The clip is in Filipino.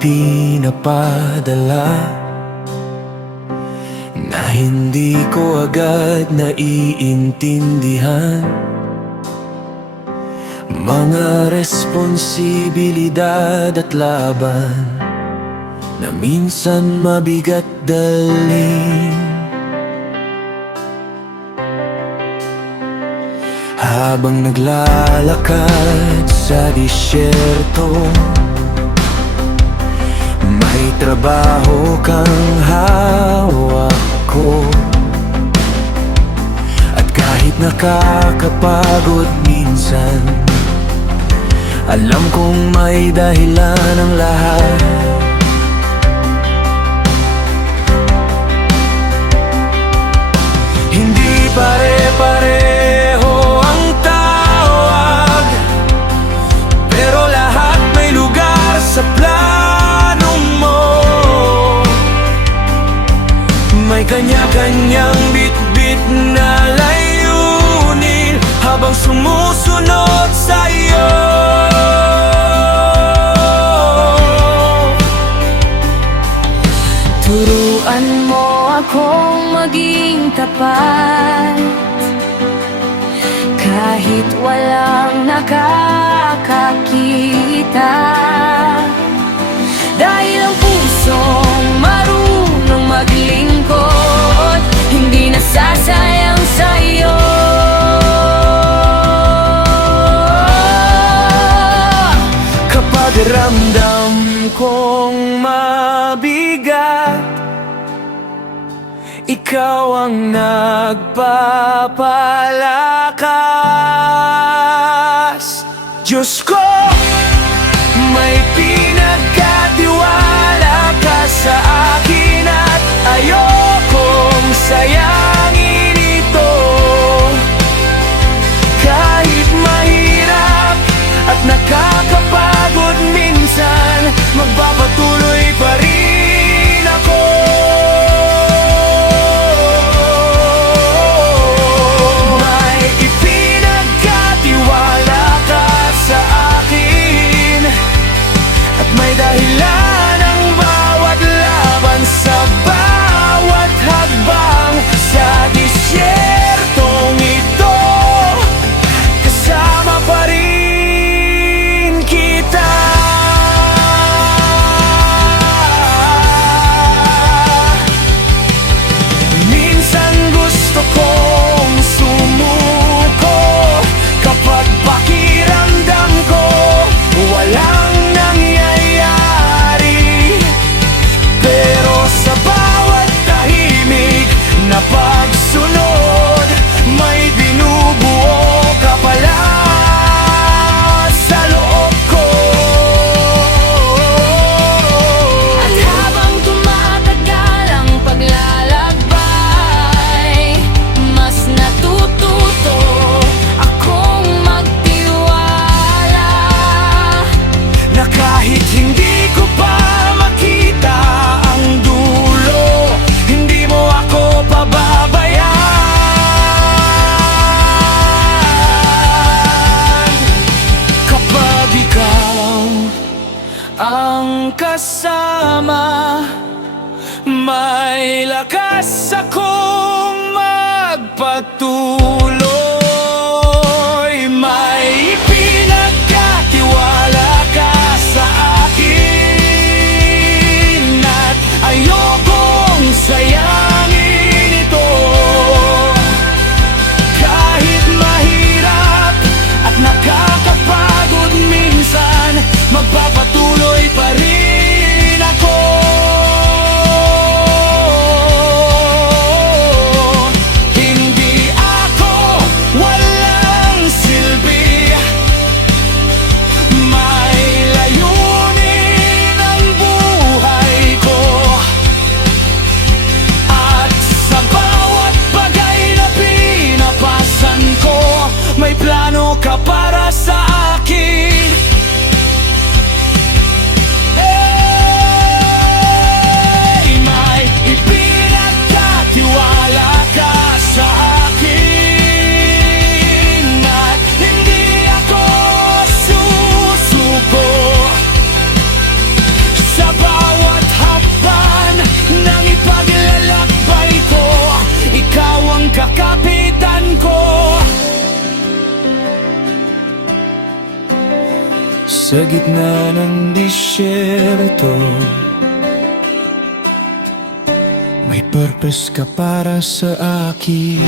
ipinapadala na hindi ko agad naiintindihan. Mga responsibilidad at laban na minsan mabigat dalhin. Habang naglalakad sa disyerto, may trabaho kang hawak ko. At kahit nakakapagod minsan, alam kong may dahilan ang lahat. Hindi pare-pareho ang tawag, pero lahat may lugar sa plano mo. May kanya-kanyang bit-bit na layunin habang sumusunod sa'yo. Turuan mo akong maging tapat kahit walang nakakakita, dahil ang pusong marunong maglingkod hindi nasasayang sa'yo. Kapag ramdam kong mabigat, ikaw ang nagpapalakas. Diyos ko, may pinagkatiwala ka sa akin at ayokong sayangin ito. Kahit mahirap at nakakapagod minsan, magpapatuloy pa rin ako. May ipinagkatiwala ka sa akin at may dahilan ang bawat laban sa bawat hakbang sa disyertong ito. Kasama pa rin kita. Minsan gusto kong sumuko kapag pakiramdam ko walang nangyayari, pero sa bawat tahimik na pagsunod, may binubuo ka pala sa loob ko. At habang tumatagal ang paglalakbay, mas natututo akong magtiwala Na kahit hindi ko pa makita ang dulo, hindi mo ako pababayaan. Kapag ikaw ang kasama, may lakas akong magpatuloy. May pinagkatiwala ka sa akin at ayokong sayangin ito. Kahit mahirap at nakakapagod minsan, magpapatuloy pa rin ako. Hindi ako Sa gitna ng disyerto, may purpose ka para sa akin.